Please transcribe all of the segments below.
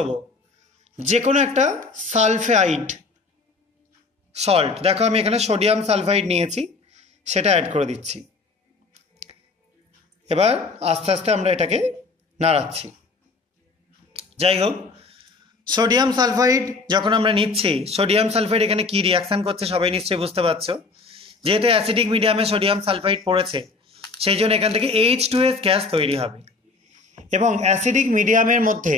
দেবো যে কোনো একটা সালফাইড সল্ট। দেখো আমি এখানে সোডিয়াম সালফাইড নিয়েছি, সেটা অ্যাড করে দিচ্ছি। এবার আস্তে আস্তে আমরা এটাকে নাড়াচ্ছি। যাই হোক, সোডিয়াম সালফাইড যখন আমরা নিচ্ছি, সোডিয়াম সালফাইড এখানে কি রিয়াকশান করছে সবাই নিশ্চয়ই বুঝতে পারছো। যেহেতু অ্যাসিডিক মিডিয়ামে সোডিয়াম সালফাইড পড়েছে, সেই জন্য এখান থেকে H2S গ্যাস তৈরি হবে। এবং অ্যাসিডিক মিডিয়ামের মধ্যে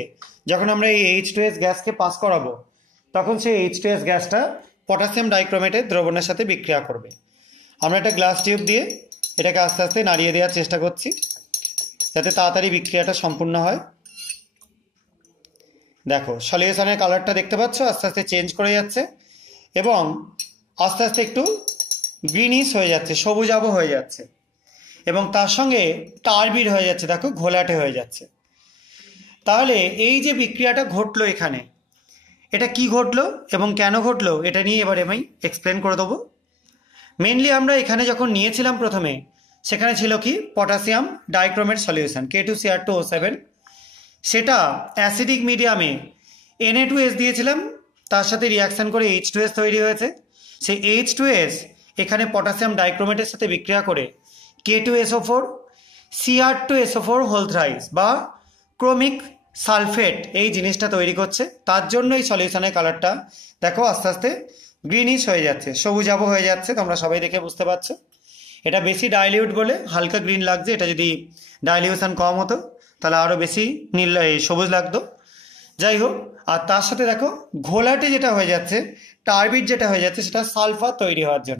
যখন আমরা এই H2S গ্যাসকে পাস করাবো, তখন সেই H2S গ্যাসটা পটাশিয়াম ডাইক্রোমেটের দ্রবণের সাথে বিক্রিয়া করবে। আমরা একটা গ্লাস টিউব দিয়ে এটাকে আস্তে আস্তে নাড়িয়ে দেওয়ার চেষ্টা করছি, যাতে তাড়াতাড়ি বিক্রিয়াটা সম্পূর্ণ হয়। দেখো সলিউশনের কালারটা দেখতে পাচ্ছ আস্তে আস্তে চেঞ্জ করে যাচ্ছে এবং আস্তে আস্তে একটু গ্রিনিশ হয়ে যাচ্ছে, সবুজাভ হয়ে যাচ্ছে এবং তার সঙ্গে টার্বিড হয়ে যাচ্ছে, দেখো ঘোলাটে হয়ে যাচ্ছে। তাহলে এই যে বিক্রিয়াটা ঘটলো এখানে, এটা কি ঘটলো এবং কেন ঘটলো এটা নিয়ে এবারে আমি এক্সপ্লেন করে দেবো। মেনলি আমরা এখানে যখন নিয়েছিলাম প্রথমে, সেখানে ছিল কি পটাশিয়াম ডাইক্রোমেট সলিউশন K2Cr2O7, সেটা অ্যাসিডিক মিডিয়ামে Na2S দিয়েছিলাম, তার সাথে রিয়াকশান করে H2S তৈরি হয়েছে। সেই H2S এখানে পটাশিয়াম ডাইক্রোমেটের সাথে বিক্রিয়া করে K2SO4 Cr2SO4 হোল থ্রাইস বা ক্রোমিক সালফেট এই জিনিসটা তৈরি করছে। তার জন্য এই সলিউশনের কালারটা দেখো আস্তে আস্তে গ্রিনিশ হয়ে যাচ্ছে, সবুজাভ হয়ে যাচ্ছে, তোমরা সবাই দেখে বুঝতে পারছো। এটা বেশি ডাইলিউট বলে হালকা গ্রিন লাগছে, এটা যদি ডাইলিউশন কম হতো তাহলে আরও বেশি নীল সবুজ লাগতো। যাই হোক, আর তার সাথে দেখো ঘোলাটে যেটা হয়ে যাচ্ছে, টার্বিড যেটা হয়ে যাচ্ছে, সেটা সালফার তৈরি হওয়ার জন্য।